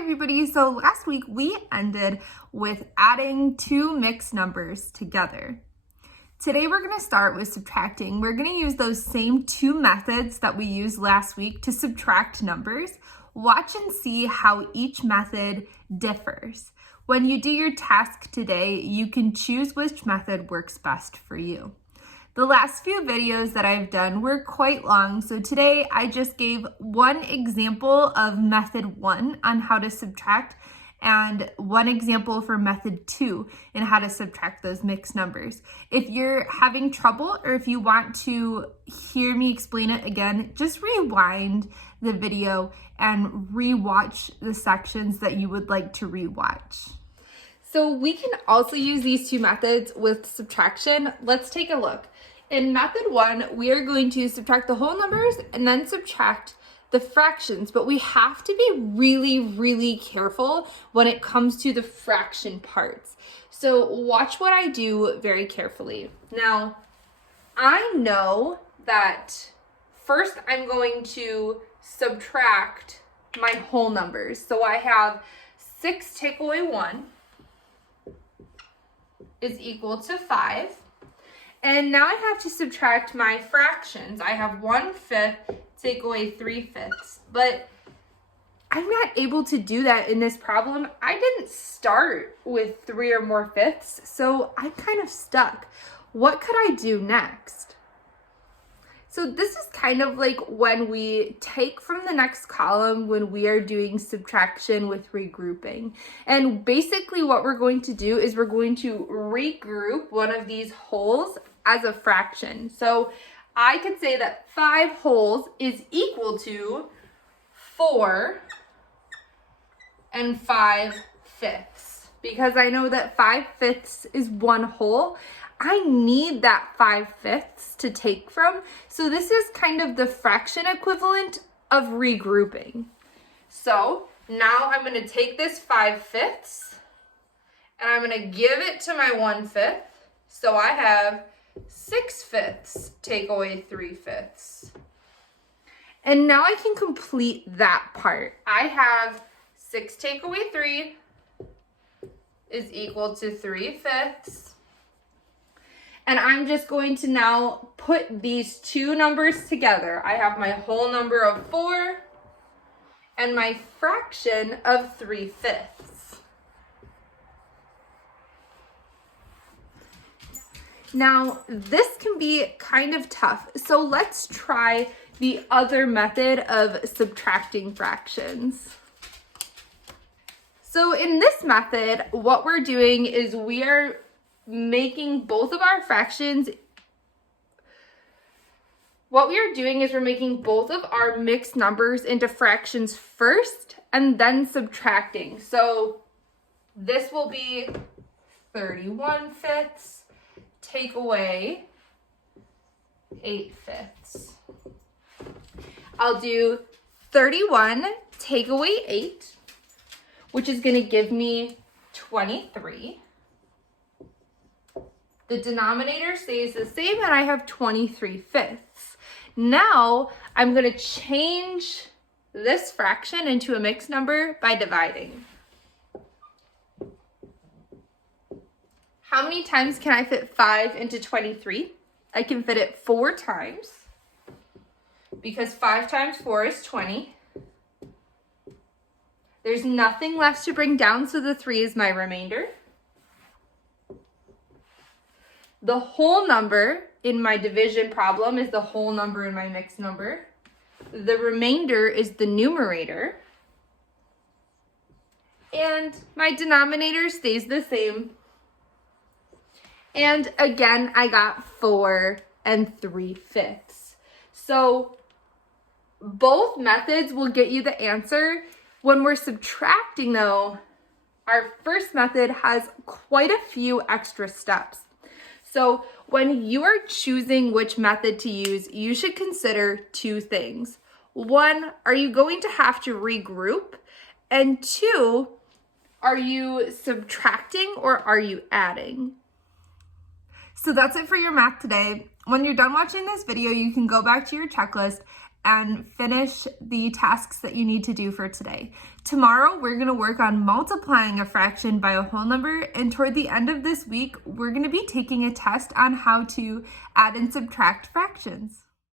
everybody. So last week we ended with adding two mixed numbers together. Today we're going to start with subtracting. We're going to use those same two methods that we used last week to subtract numbers. Watch and see how each method differs. When you do your task today, you can choose which method works best for you. The last few videos that I've done were quite long, so today I just gave one example of method 1 on how to subtract and one example for method 2 and how to subtract those mixed numbers. If you're having trouble or if you want to hear me explain it again, just rewind the video and rewatch the sections that you would like to rewatch. So we can also use these two methods with subtraction. Let's take a look. In method 1, we are going to subtract the whole numbers and then subtract the fractions, but we have to be really careful when it comes to the fraction parts. So watch what I do very carefully. Now, I know that first I'm going to subtract my whole numbers. So I have 6 take away 1 is equal to 5. And now I have to subtract my fractions. I have 1/5 take away 3/5. But I'm not able to do that in this problem. I didn't start with 3 or more fifths, so I'm kind of stuck. What could I do next? So this is kind of like when we take from the next column when we are doing subtraction with regrouping. And basically what we're going to do is we're going to regroup one of these wholes as a fraction. So I could say that 5 wholes is equal to 4 and 5/5. Because I know that 5/5 is 1 whole. I need that 5/5 to take from. So this is kind of the fraction equivalent of regrouping. So now I'm going to take this 5/5 and I'm going to give it to my 1/5. So I have 6/5 take away 3/5. And now I can complete that part. I have 6 take away 3 is equal to 3/5. And I'm just going to now put these two numbers together. I have my whole number of 4 and my fraction of 3/5. Now, this can be kind of tough. So let's try the other method of subtracting fractions. So in this method, what we're doing is we are making both of our fractions, what we are doing is we're making both of our mixed numbers into fractions first and then subtracting. So this will be 31/5 take away 8/5. I'll do 31 take away 8, which is going to give me 23. The denominator stays the same and I have 23/5. Now I'm going to change this fraction into a mixed number by dividing. How many times can I fit 5 into 23? I can fit it 4 times because 5 times 4 is 20. There's nothing left to bring down, so the 3 is my remainder. The whole number in my division problem is the whole number in my mixed number. The remainder is the numerator. And my denominator stays the same. And again, I got 4 and 3/5. So both methods will get you the answer. When we're subtracting though, our first method has quite a few extra steps. So when you are choosing which method to use, you should consider 2 things. 1, are you going to have to regroup? And 2, are you subtracting or are you adding? So that's it for your math today. When you're done watching this video, you can go back to your checklist and finish the tasks that you need to do for today. Tomorrow, we're going to work on multiplying a fraction by a whole number, and toward the end of this week, we're going to be taking a test on how to add and subtract fractions.